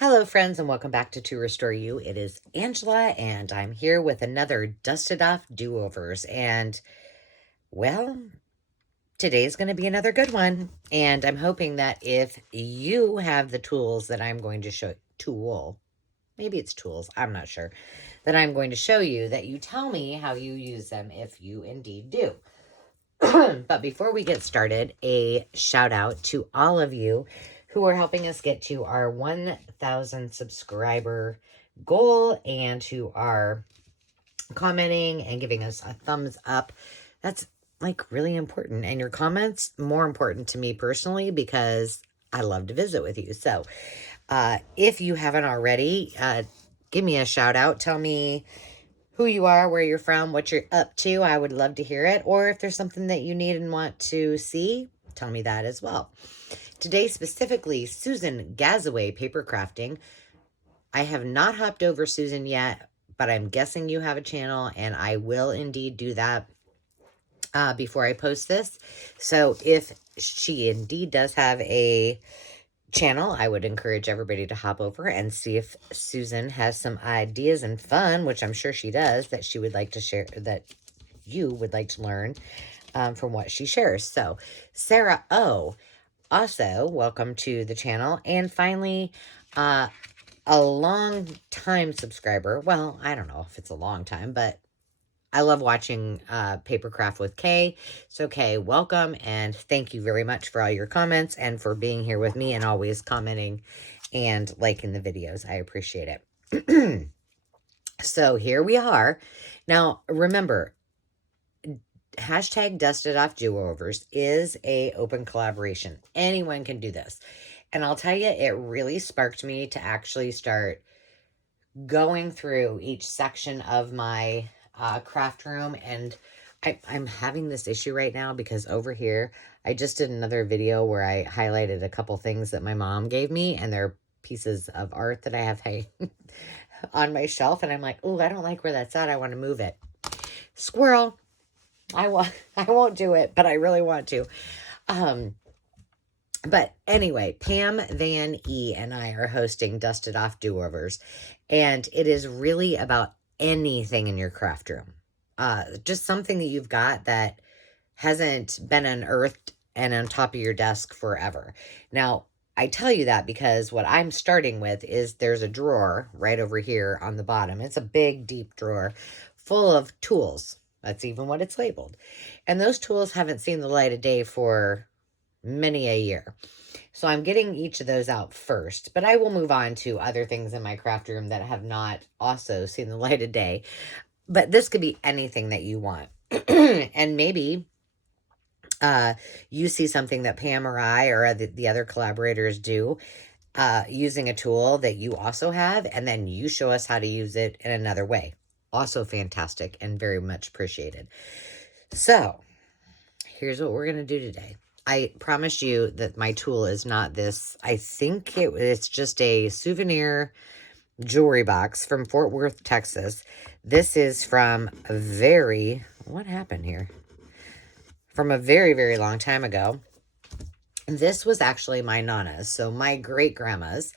Hello, friends, and welcome back to Restore You. It is Angela, and I'm here with another Dusted Off Do-Overs. And, well, today's going to be another good one. And I'm hoping that if you have the tools that I'm going to show, maybe it's tools, I'm not sure, that I'm going to show you, that you tell me how you use them if you indeed do. But before we get started, a shout out to all of you who are helping us get to our 1,000 subscriber goal and who are commenting and giving us a thumbs up. That's like really important. And your comments, more important to me personally, because I love to visit with you. So if you haven't already, give me a shout out. Tell me who you are, where you're from, what you're up to. I would love to hear it. Or if there's something that you need and want to see, tell me that as well. Today, specifically, Susan Gazaway Paper Crafting. I have not hopped over Susan yet, but I'm guessing you have a channel, and I will indeed do that before I post this. So if she indeed does have a channel, I would encourage everybody to hop over and see if Susan has some ideas and fun, which I'm sure she does, that she would like to share, that you would like to learn from what she shares. So Sarah O, also welcome to the channel. And finally, a long time subscriber. Well, I don't know if it's a long time, but I love watching Papercraft with Kay. So Kay, welcome, and thank you very much for all your comments and for being here with me and always commenting and liking the videos. I appreciate it. So here we are. Now, remember, hashtag Dusted Off Do-Overs is a open collaboration. Anyone can do this. And I'll tell you, it really sparked me to actually start going through each section of my craft room. And I'm having this issue right now because over here, I just did another video where I highlighted a couple things that my mom gave me, and they're pieces of art that I have on my shelf. And I'm like, oh, I don't like where that's at. I want to move it. Squirrel. I won't do it, but I really want to. But anyway, Pam Van E and I are hosting Dusted Off Do-Overs, and it is really about anything in your craft room. Just something that you've got that hasn't been unearthed and on top of your desk forever. Now, I tell you that because what I'm starting with is there's a drawer right over here on the bottom. It's a big, deep drawer full of tools. That's even what it's labeled. And those tools haven't seen the light of day for many a year. So I'm getting each of those out first, but I will move on to other things in my craft room that have not also seen the light of day. But this could be anything that you want. And maybe you see something that Pam or I or the other collaborators do using a tool that you also have, and then you show us how to use it in another way. Also fantastic and very much appreciated. So here's what we're going to do today. I promise you that my tool is not this. I think it's just a souvenir jewelry box from Fort Worth, Texas. This is from what happened here? From a very, very long time ago. This was actually my Nana's, so my great-grandma's.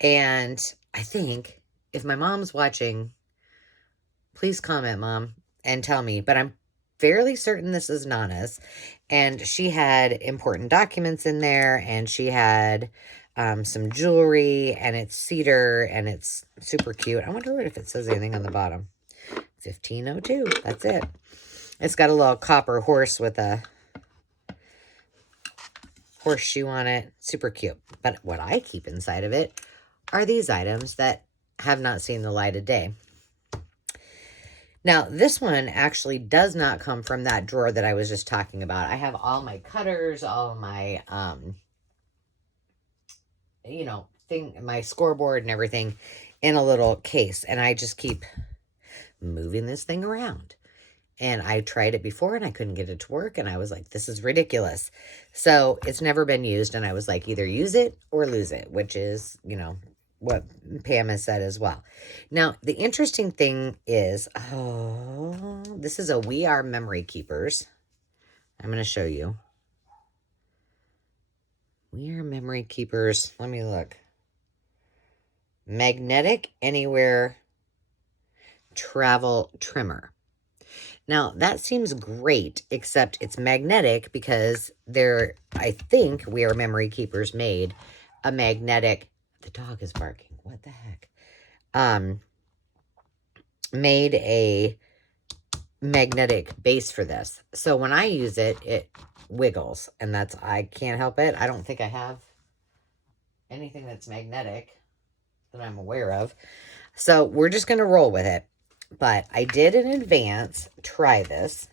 And I think if my mom's watching, please comment, Mom, and tell me. But I'm fairly certain this is Nana's. And she had important documents in there, and she had some jewelry, and it's cedar, and it's super cute. I wonder if it says anything on the bottom. 1502, that's it. It's got a little copper horse with a horseshoe on it. Super cute. But what I keep inside of it are these items that have not seen the light of day. Now, this one actually does not come from that drawer that I was just talking about. I have all my cutters, all my, my scoreboard and everything in a little case. And I just keep moving this thing around. And I tried it before and I couldn't get it to work. And I was like, this is ridiculous. So it's never been used. And I was like, either use it or lose it, which is, what Pam has said as well. Now, the interesting thing is, this is a We Are Memory Keepers. I'm going to show you. We Are Memory Keepers. Let me look. Magnetic Anywhere Travel Trimmer. Now, that seems great, except it's magnetic because I think We Are Memory Keepers made a magnetic, the dog is barking, what the heck? Made a magnetic base for this. So when I use it, it wiggles, and I can't help it. I don't think I have anything that's magnetic that I'm aware of. So we're just going to roll with it. But I did in advance try this.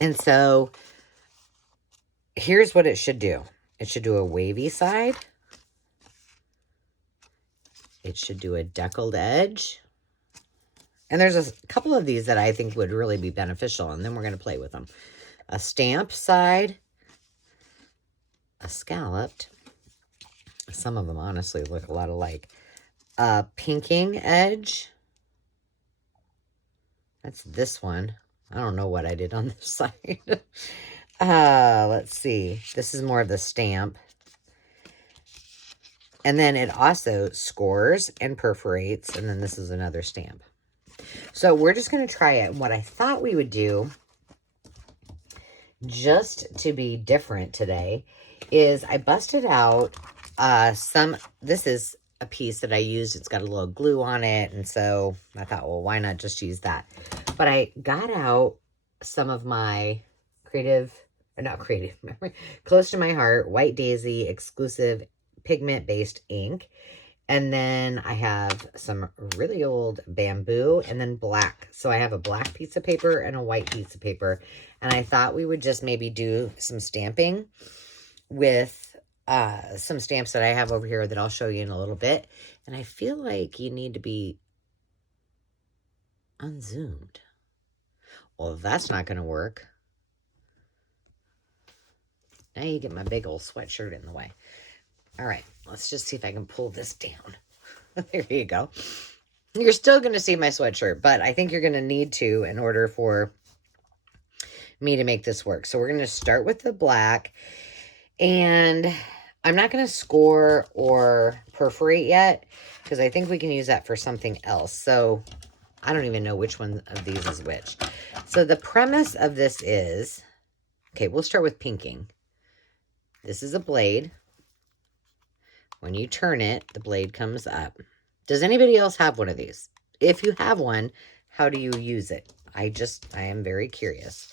And so here's what it should do. It should do a wavy side. It should do a deckled edge. And there's a couple of these that I think would really be beneficial, and then we're going to play with them. A stamped side, a scalloped. Some of them honestly look a lot alike. A pinking edge. That's this one. I don't know what I did on this side. Let's see. This is more of the stamp. And then it also scores and perforates. And then this is another stamp. So we're just going to try it. What I thought we would do, just to be different today, is I busted out this is a piece that I used. It's got a little glue on it. And so I thought, well, why not just use that? But I got out some of my close to my heart, White Daisy exclusive pigment-based ink. And then I have some really old bamboo and then black. So I have a black piece of paper and a white piece of paper. And I thought we would just maybe do some stamping with some stamps that I have over here that I'll show you in a little bit. And I feel like you need to be unzoomed. Well, that's not going to work. Now you get my big old sweatshirt in the way. All right, let's just see if I can pull this down. There you go. You're still going to see my sweatshirt, but I think you're going to need to in order for me to make this work. So we're going to start with the black, and I'm not going to score or perforate yet because I think we can use that for something else. So I don't even know which one of these is which. So the premise of this is, okay, we'll start with pinking. This is a blade. When you turn it, the blade comes up. Does anybody else have one of these? If you have one, how do you use it? I am very curious.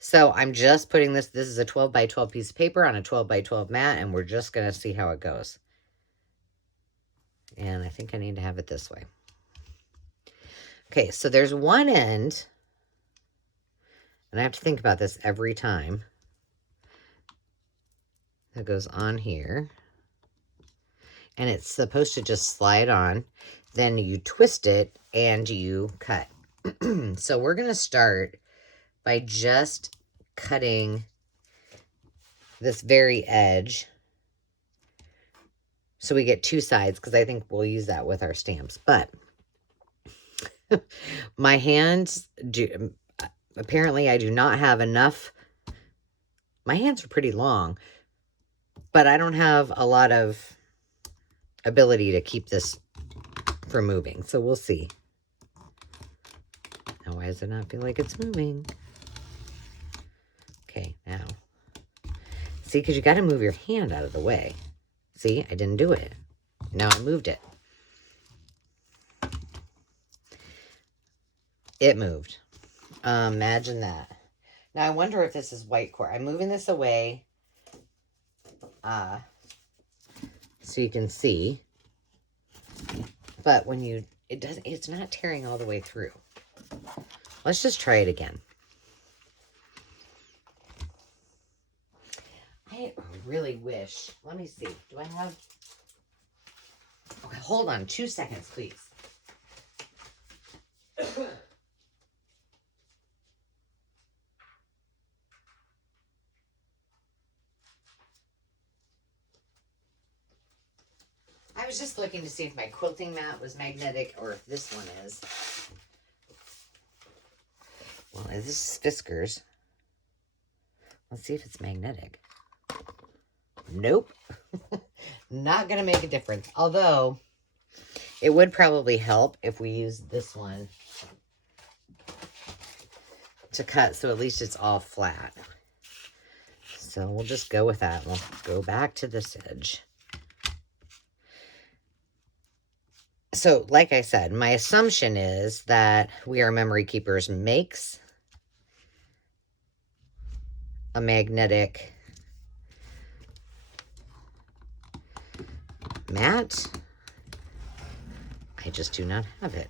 So I'm just putting this is a 12 by 12 piece of paper on a 12 by 12 mat, and we're just going to see how it goes. And I think I need to have it this way. Okay, so there's one end, and I have to think about this every time. That goes on here. And it's supposed to just slide on. Then you twist it and you cut. So we're going to start by just cutting this very edge. So we get two sides, because I think we'll use that with our stamps. But my hands apparently I do not have enough. My hands are pretty long, but I don't have a lot of ability to keep this from moving. So we'll see. Now, why does it not feel like it's moving? Okay, now. See, because you got to move your hand out of the way. See, I didn't do it. Now I moved it. It moved. Imagine that. Now I wonder if this is white core. I'm moving this away so you can see. But when it's not tearing all the way through. Let's just try it again. I really wish. Let me see. Do I have... Okay, hold on 2 seconds, please. I was just looking to see if my quilting mat was magnetic or if this one is. Well, this is Fiskars. Let's see if it's magnetic. Nope. Not going to make a difference. Although, It would probably help if we use this one to cut, so at least it's all flat. So we'll just go with that. We'll go back to this edge. So, like I said, my assumption is that We Are Memory Keepers makes a magnetic mat. I just do not have it.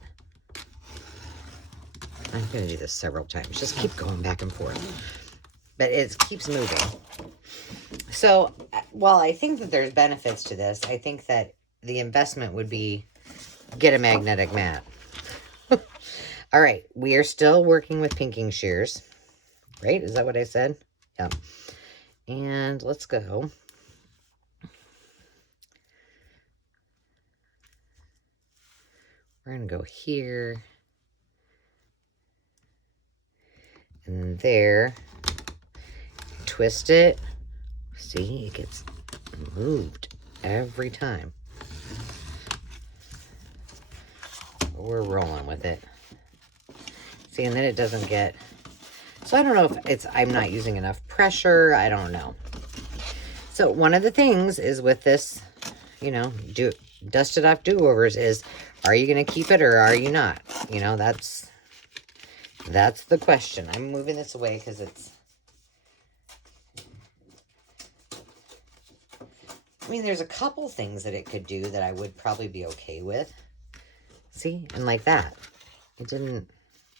I'm going to do this several times. Just keep going back and forth. But it keeps moving. So, while I think that there's benefits to this, I think that the investment would be get a magnetic mat. All right. We are still working with pinking shears. Right? Is that what I said? Yeah. And let's go. We're going to go here. And there. Twist it. See, it gets moved every time. We're rolling with it. See, and then it doesn't get... So I don't know if it's... I'm not using enough pressure. I don't know. So one of the things is with this, you know, dusted off do-overs is, are you going to keep it or are you not? You know, that's the question. I'm moving this away because it's... I mean, there's a couple things that it could do that I would probably be okay with. See? And like that. It didn't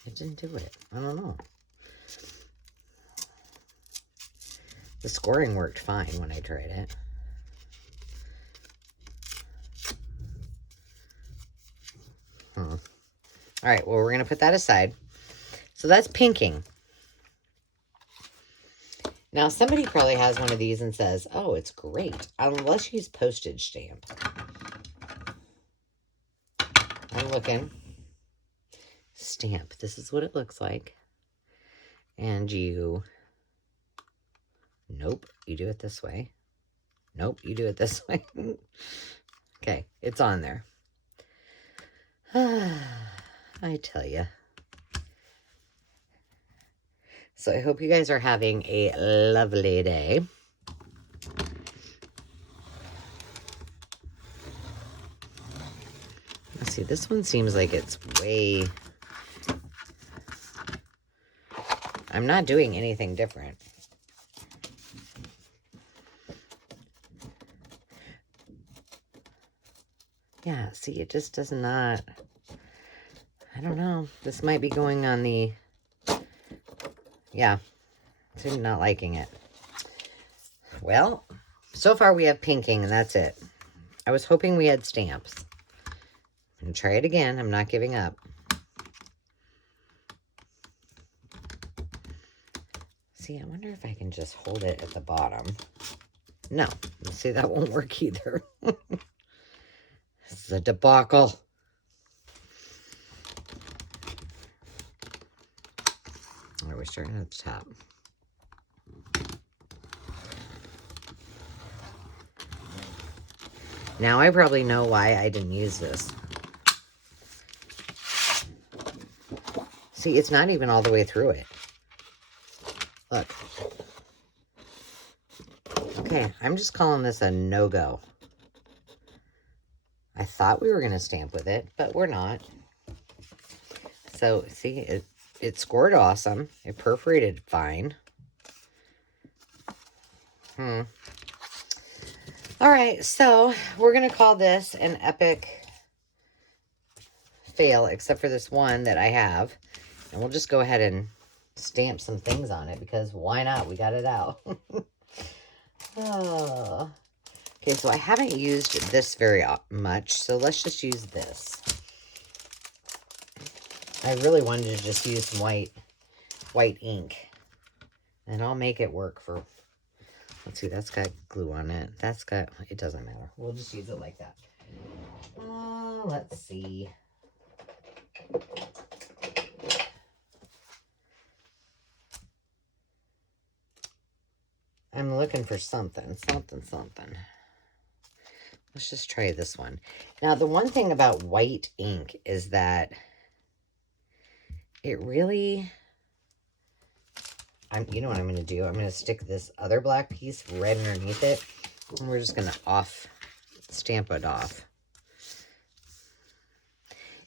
do it. I don't know. The scoring worked fine when I tried it. All right, well, we're going to put that aside. So that's pinking. Now, somebody probably has one of these and says, oh, it's great. Unless you use postage stamp. I'm looking. Stamp. This is what it looks like. And you... Nope, you do it this way. Nope, you do it this way. Okay, it's on there. I tell you. So I hope you guys are having a lovely day. Let's see, this one seems like it's way... I'm not doing anything different. Yeah, see, it just does not... I don't know. This might be going on the... Yeah, I'm not liking it. Well, so far we have pinking, and that's it. I was hoping we had stamps. I'm going to try it again. I'm not giving up. See, I wonder if I can just hold it at the bottom. No. See, that won't work either. This is a debacle. All right, we're starting at the top. Now I probably know why I didn't use this. See, it's not even all the way through it. Look. Okay, I'm just calling this a no-go. I thought we were going to stamp with it, but we're not. So, see, it scored awesome. It perforated fine. All right, so we're going to call this an epic fail, except for this one that I have. And we'll just go ahead and stamp some things on it, because why not? We got it out. Oh. Okay, so I haven't used this very much, so let's just use this. I really wanted to just use some white ink. And I'll make it work for... Let's see, that's got glue on it. That's got... It doesn't matter. We'll just use it like that. Let's see. I'm looking for something. Let's just try this one. Now, the one thing about white ink is that it really, you know what I'm going to do? I'm going to stick this other black piece right underneath it, and we're just going to stamp it off.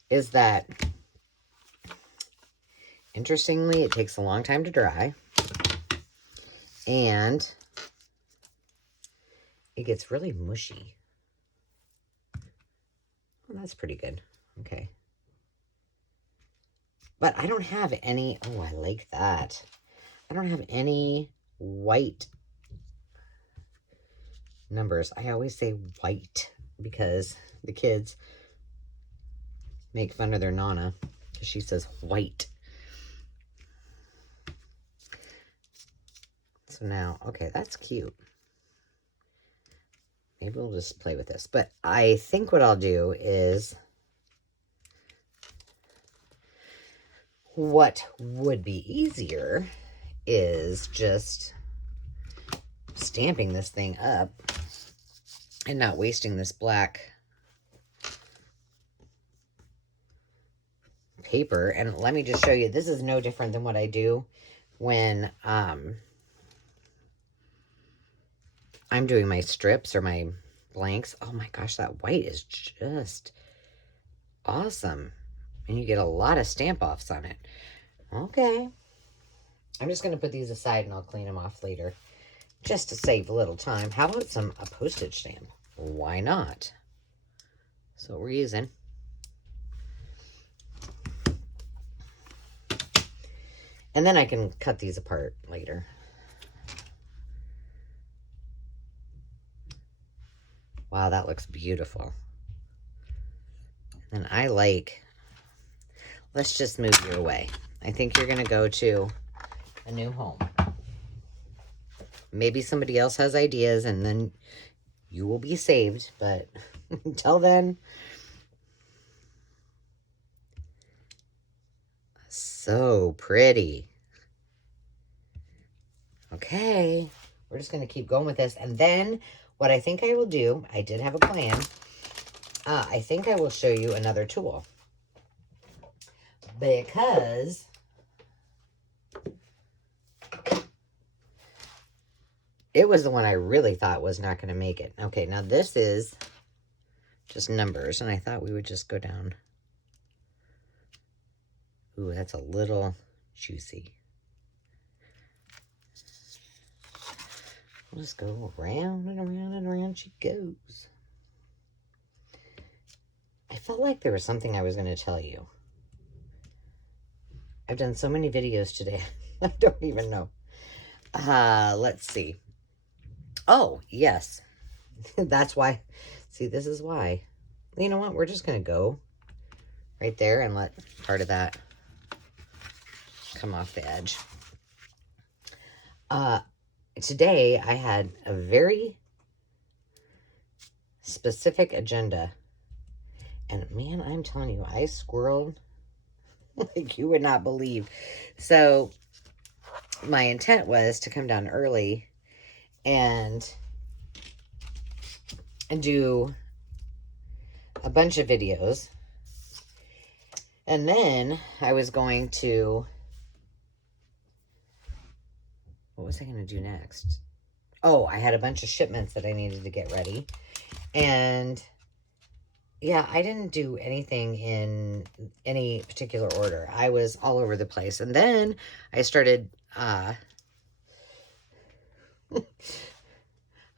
Is that, interestingly, it takes a long time to dry, and it gets really mushy. Well, that's pretty good. Okay. But I don't have any, oh, I like that. I don't have any white numbers. I always say white because the kids make fun of their Nana because she says white. So now, okay, that's cute. Maybe we'll just play with this. But I think what I'll do is, what would be easier is just stamping this thing up and not wasting this black paper. And let me just show you, this is no different than what I do when I'm doing my strips or my blanks. Oh my gosh, that white is just awesome. And you get a lot of stamp offs on it. Okay. I'm just going to put these aside and I'll clean them off later, just to save a little time. How about a postage stamp? Why not? So we're using. And then I can cut these apart later. Wow, that looks beautiful. And I like, let's just move you away. I think you're going to go to a new home. Maybe somebody else has ideas and then you will be saved. But until then, so pretty. Okay, we're just going to keep going with this. And then what I think I will do, I did have a plan. I think I will show you another tool. Because it was the one I really thought was not going to make it. Okay, now this is just numbers. And I thought we would just go down. Ooh, that's a little juicy. We'll just go around and around and around she goes. I felt like there was something I was going to tell you. I've done so many videos today. I don't even know. Let's see. Oh, yes. That's why. See, this is why. You know what? We're just going to go right there and let part of that come off the edge. Today, I had a very specific agenda. And man, I'm telling you, I squirreled like you would not believe. So my intent was to come down early and do a bunch of videos. And then I was going to, what was I going to do next? Oh, I had a bunch of shipments that I needed to get ready. And yeah, I didn't do anything in any particular order. I was all over the place. And then I started, I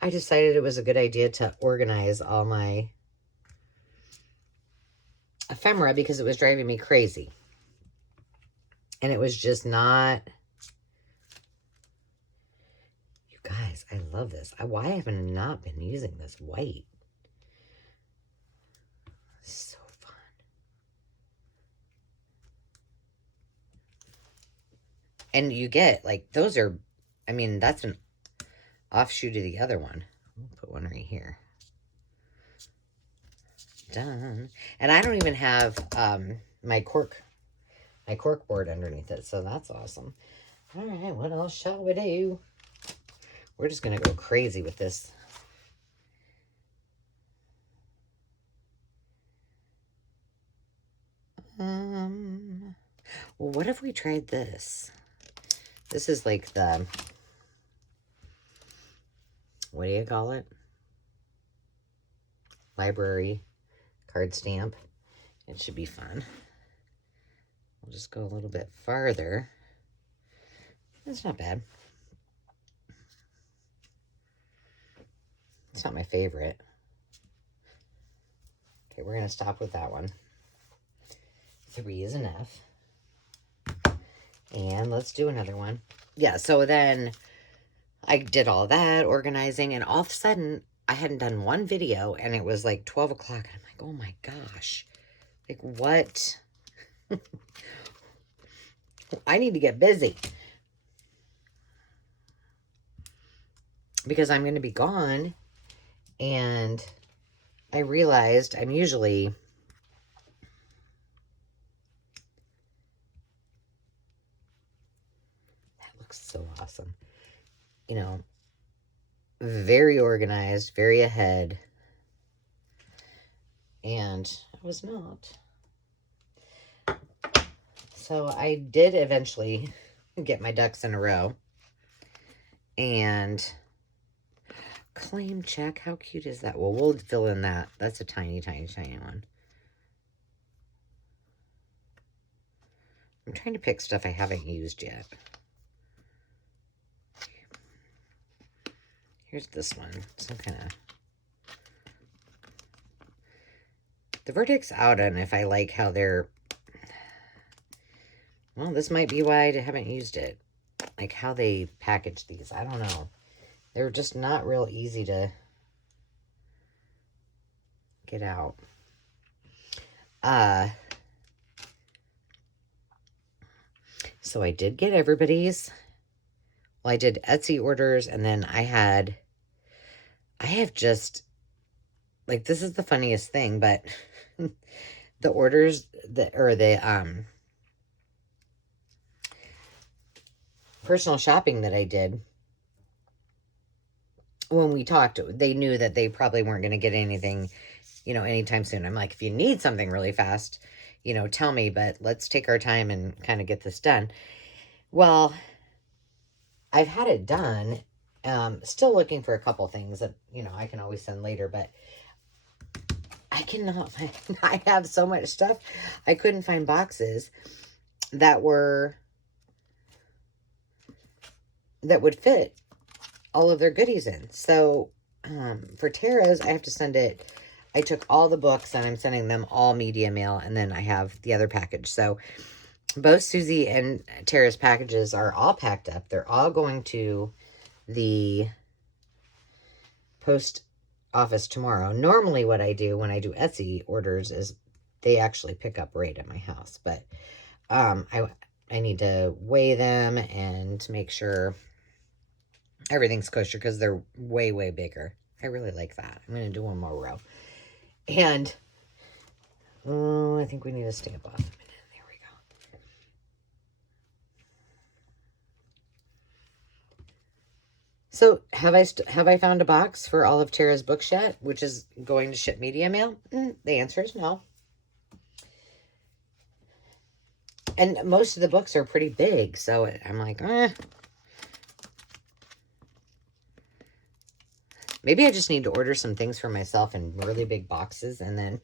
decided it was a good idea to organize all my ephemera because it was driving me crazy. And it was just not, you guys, I love this. Why haven't I not been using this white? So fun. And you get, like, those are, I mean, that's an offshoot of the other one. We'll put one right here. Done. And I don't even have my cork board underneath it, so that's awesome. All right, what else shall we do? We're just going to go crazy with this. Well, what if we tried this? This is like the, what do you call it? Library card stamp. It should be fun. We'll just go a little bit farther. That's not bad. It's not my favorite. Okay, we're going to stop with that one. 3 is enough. And let's do another one. Yeah, so then I did all that organizing, and all of a sudden I hadn't done one video, and it was like 12 o'clock. And I'm like, oh my gosh. Like, what? I need to get busy. Because I'm going to be gone. And I realized I'm usually... That looks so awesome. You know, very organized, very ahead. And I was not. So I did eventually get my ducks in a row. And claim check. How cute is that? Well, we'll fill in that. That's a tiny, tiny, tiny one. I'm trying to pick stuff I haven't used yet. Here's this one. Some kind of... The verdict's out on if I like how they're... Well, this might be why I haven't used it. Like how they package these. I don't know. They're just not real easy to get out. So I did get everybody's. Well, I did Etsy orders, and then I have just, like, this is the funniest thing, but the orders or the personal shopping that I did, when we talked, they knew that they probably weren't going to get anything, you know, anytime soon. I'm like, if you need something really fast, you know, tell me, but let's take our time and kind of get this done. Well, I've had it done. Still looking for a couple things that, you know, I can always send later, but I cannot find, I have so much stuff. I couldn't find boxes that would fit all of their goodies in. So, for Tara's, I have to send it. I took all the books and I'm sending them all media mail, and then I have the other package. So both Susie and Tara's packages are all packed up. They're all going to the post office tomorrow. Normally what I do when I do Etsy orders is they actually pick up right at my house. But I need to weigh them and make sure everything's kosher because they're way, way bigger. I really like that. I'm going to do one more row. And, oh, I think we need to stamp off a minute. There we go. So, have I found a box for all of Tara's books yet, which is going to ship media mail? The answer is no. And most of the books are pretty big, so I'm like, maybe I just need to order some things for myself in really big boxes, and then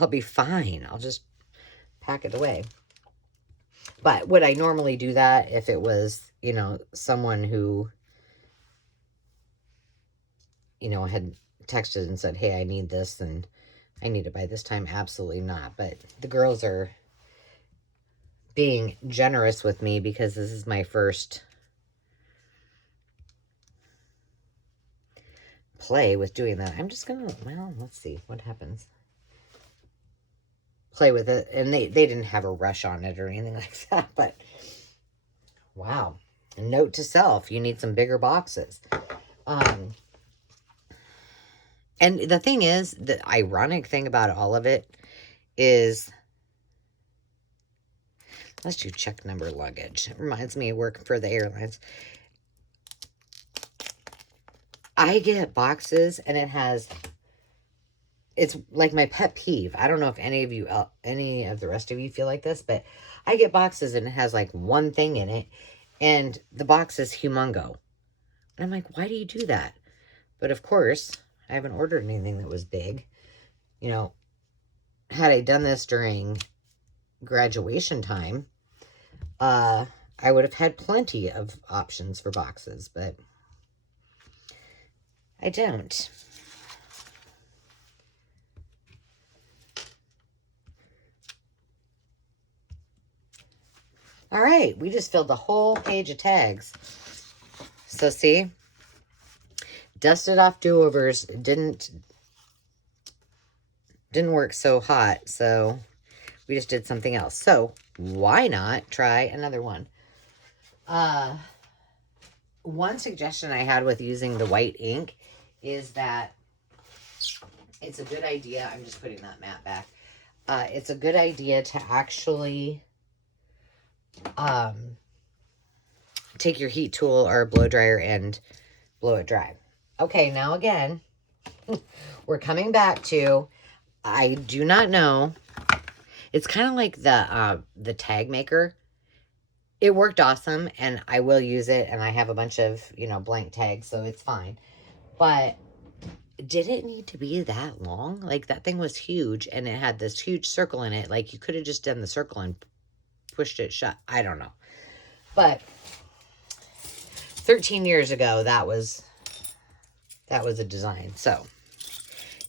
I'll be fine. I'll just pack it away. But would I normally do that if it was, you know, someone who, you know, had texted and said, hey, I need this and I need it by this time? Absolutely not. But the girls are being generous with me because this is my first play with doing that. I'm just gonna, well, let's see what happens. Play with it. And they didn't have a rush on it or anything like that, but wow. A note to self, you need some bigger boxes. And the thing is, the ironic thing about all of it is, let's do check number luggage. It reminds me of working for the airlines. I get boxes and it's like my pet peeve. I don't know if any of the rest of you feel like this, but I get boxes and it has like one thing in it and the box is humongo. And I'm like, why do you do that? But of course, I haven't ordered anything that was big. You know, had I done this during graduation time, I would have had plenty of options for boxes, but I don't. All right, we just filled the whole page of tags. So see, dusted off do-overs didn't work so hot, so we just did something else. So why not try another one? One suggestion I had with using the white ink is that it's a good idea. I'm just putting that mat back. It's a good idea to actually take your heat tool or blow dryer and blow it dry. Okay, now again, we're coming back to, I do not know. It's kind of like the tag maker. It worked awesome, and I will use it, and I have a bunch of, blank tags, so it's fine. But did it need to be that long? Like, that thing was huge, and it had this huge circle in it. Like, you could have just done the circle and pushed it shut. I don't know. But 13 years ago, that was a design. So,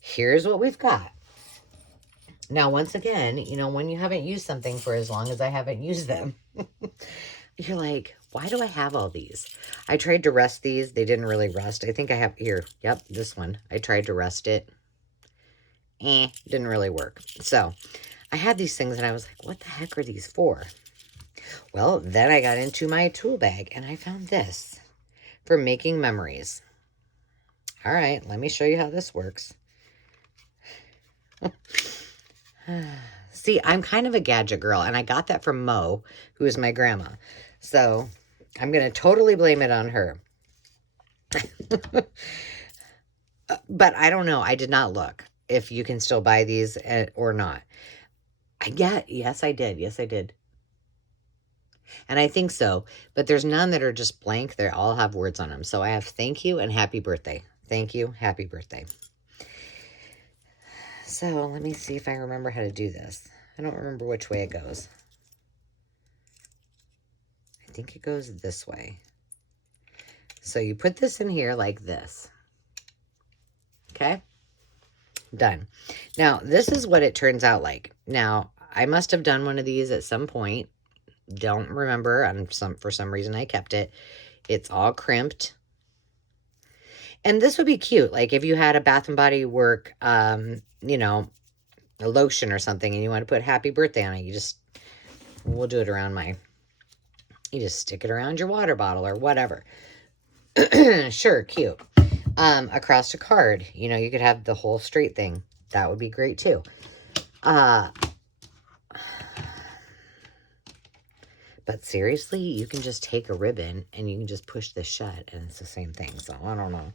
here's what we've got. Now, once again, when you haven't used something for as long as I haven't used them, you're like, why do I have all these? I tried to rust these. They didn't really rust. I think I have here. Yep, this one. I tried to rust it. Didn't really work. So, I had these things and I was like, what the heck are these for? Well, then I got into my tool bag and I found this for making memories. All right, let me show you how this works. See, I'm kind of a gadget girl, and I got that from Mo, who is my grandma. So, I'm going to totally blame it on her. But I don't know. I did not look if you can still buy these or not. Yes, I did. Yes, I did. And I think so. But there's none that are just blank. They all have words on them. So, I have thank you and happy birthday. Thank you. Happy birthday. So, let me see if I remember how to do this. I don't remember which way it goes. I think it goes this way. So, you put this in here like this. Okay? Done. Now, this is what it turns out like. Now, I must have done one of these at some point. Don't remember. For some reason, I kept it. It's all crimped. And this would be cute. Like, if you had a Bath & Body Work, a lotion or something, and you want to put happy birthday on it, we'll do it around you just stick it around your water bottle or whatever. Sure, cute. Across a card, you could have the whole straight thing. That would be great too. But seriously, you can just take a ribbon and you can just push this shut and it's the same thing. So I don't know.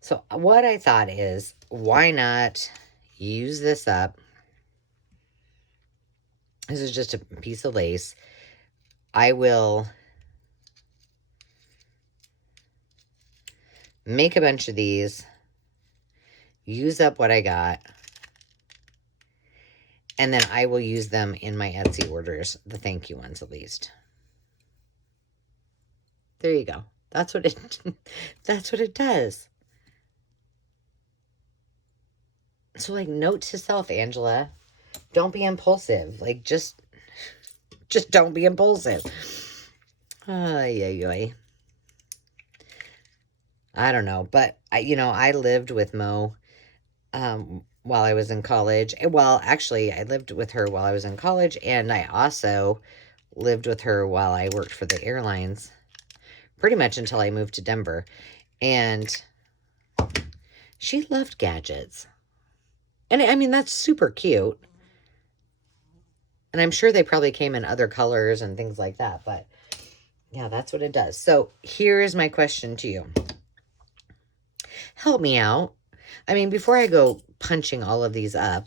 So what I thought is, why not use this up? This is just a piece of lace. I will make a bunch of these, use up what I got, and then I will use them in my Etsy orders, the thank you ones at least. There you go. That's what it does. So, like, note to self, Angela, don't be impulsive. Like, just don't be impulsive. I don't know, but I lived with Mo while I was in college. Well, actually, I lived with her while I was in college, and I also lived with her while I worked for the airlines, pretty much until I moved to Denver. And she loved gadgets. And I mean, that's super cute. And I'm sure they probably came in other colors and things like that. But yeah, that's what it does. So here is my question to you. Help me out. I mean, before I go punching all of these up,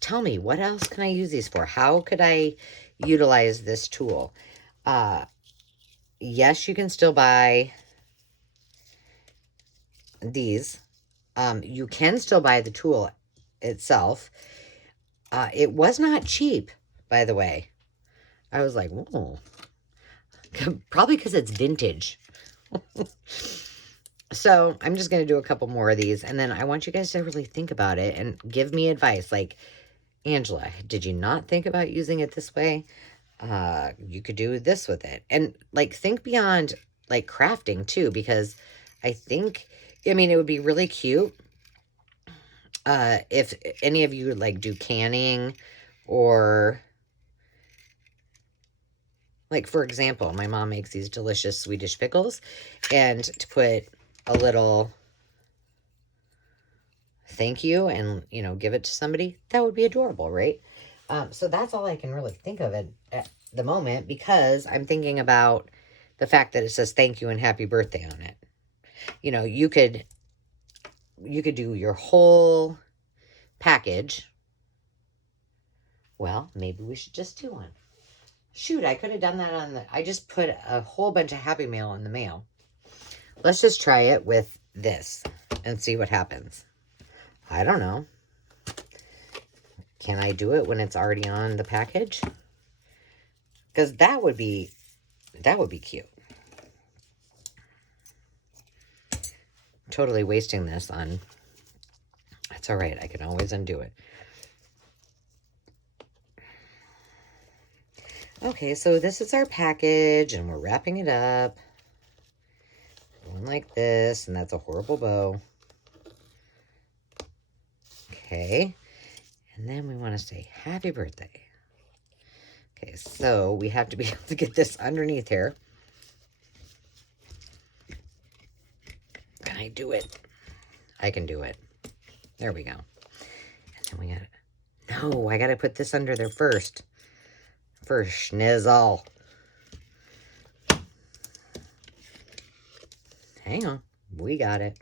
tell me, what else can I use these for? How could I utilize this tool? Yes, you can still buy these. You can still buy the tool itself. It was not cheap, by the way. I was like, whoa. Probably because it's vintage. So I'm just going to do a couple more of these. And then I want you guys to really think about it and give me advice. Like, Angela, did you not think about using it this way? You could do this with it. And like, think beyond like crafting too, because I think, I mean, it would be really cute if any of you like do canning, or like, for example, my mom makes these delicious Swedish pickles, and to put a little thank you and, you know, give it to somebody, that would be adorable, right? So that's all I can really think of at the moment, because I'm thinking about the fact that it says thank you and happy birthday on it. You know, you could do your whole package. Well, maybe we should just do one. Shoot, I could have done that on I just put a whole bunch of Happy Mail in the mail. Let's just try it with this and see what happens. I don't know. Can I do it when it's already on the package? Because that would be cute. Totally wasting this on. That's all right. I can always undo it. Okay, so this is our package, and we're wrapping it up. Going like this, and that's a horrible bow. Okay, and then we want to say happy birthday. Okay, so we have to be able to get this underneath here. Can I do it? I can do it. There we go. And then we got it. No, I got to put this under there first. For schnizzle. Hang on. We got it.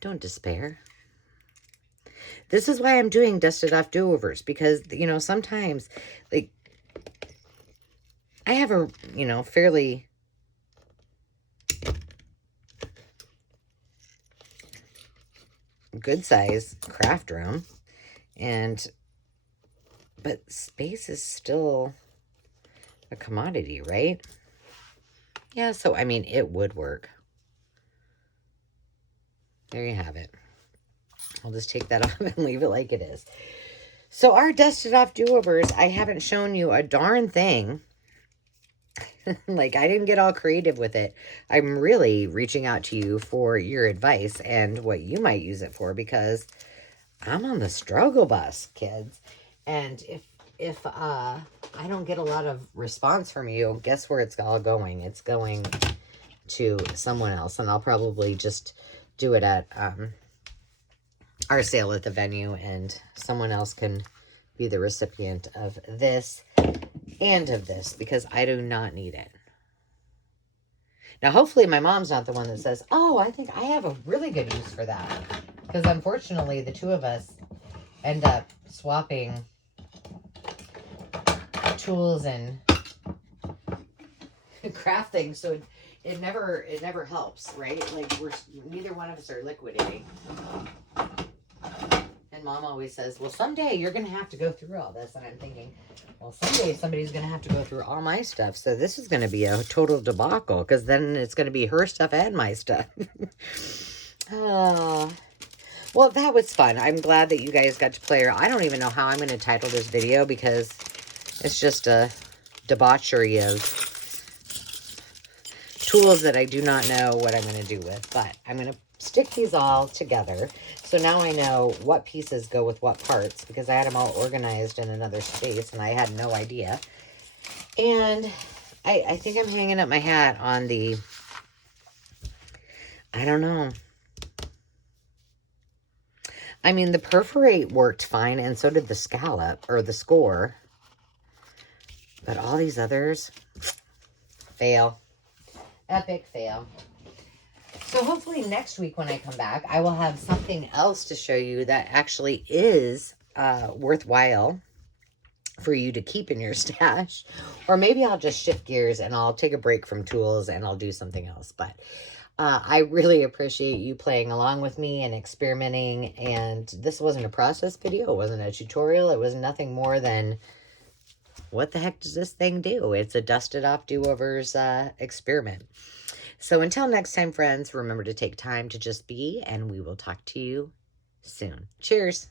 Don't despair. This is why I'm doing dusted off do-overs, because, you know, sometimes, like, I have a, you know, fairly good size craft room, but space is still a commodity, right? Yeah, so, I mean, it would work. There you have it. I'll just take that off and leave it like it is. So our dusted off do-overs, I haven't shown you a darn thing. Like, I didn't get all creative with it. I'm really reaching out to you for your advice and what you might use it for, because I'm on the struggle bus, kids. And if I don't get a lot of response from you, guess where it's all going? It's going to someone else, and I'll probably just do it at our sale at the venue, and someone else can be the recipient of this and of this, because I do not need it. Now, hopefully my mom's not the one that says, oh, I think I have a really good use for that, because unfortunately the two of us end up swapping tools and craft things, so it never helps, right? Like, neither one of us are liquidating. And Mom always says, well, someday you're going to have to go through all this. And I'm thinking, well, someday somebody's going to have to go through all my stuff. So this is going to be a total debacle, because then it's going to be her stuff and my stuff. Oh, well, that was fun. I'm glad that you guys got to play. I don't even know how I'm going to title this video, because it's just a debauchery of tools that I do not know what I'm going to do with. But I'm going to stick these all together. So now I know what pieces go with what parts, because I had them all organized in another space and I had no idea. And I think I'm hanging up my hat on the, I don't know. I mean, the perforate worked fine, and so did the scallop, or the score. But all these others, fail. Epic fail. So hopefully next week when I come back, I will have something else to show you that actually is worthwhile for you to keep in your stash. Or maybe I'll just shift gears and I'll take a break from tools and I'll do something else. But I really appreciate you playing along with me and experimenting. And this wasn't a process video. It wasn't a tutorial. It was nothing more than, what the heck does this thing do? It's a dusted off do-overs experiment. So until next time, friends, remember to take time to just be, and we will talk to you soon. Cheers.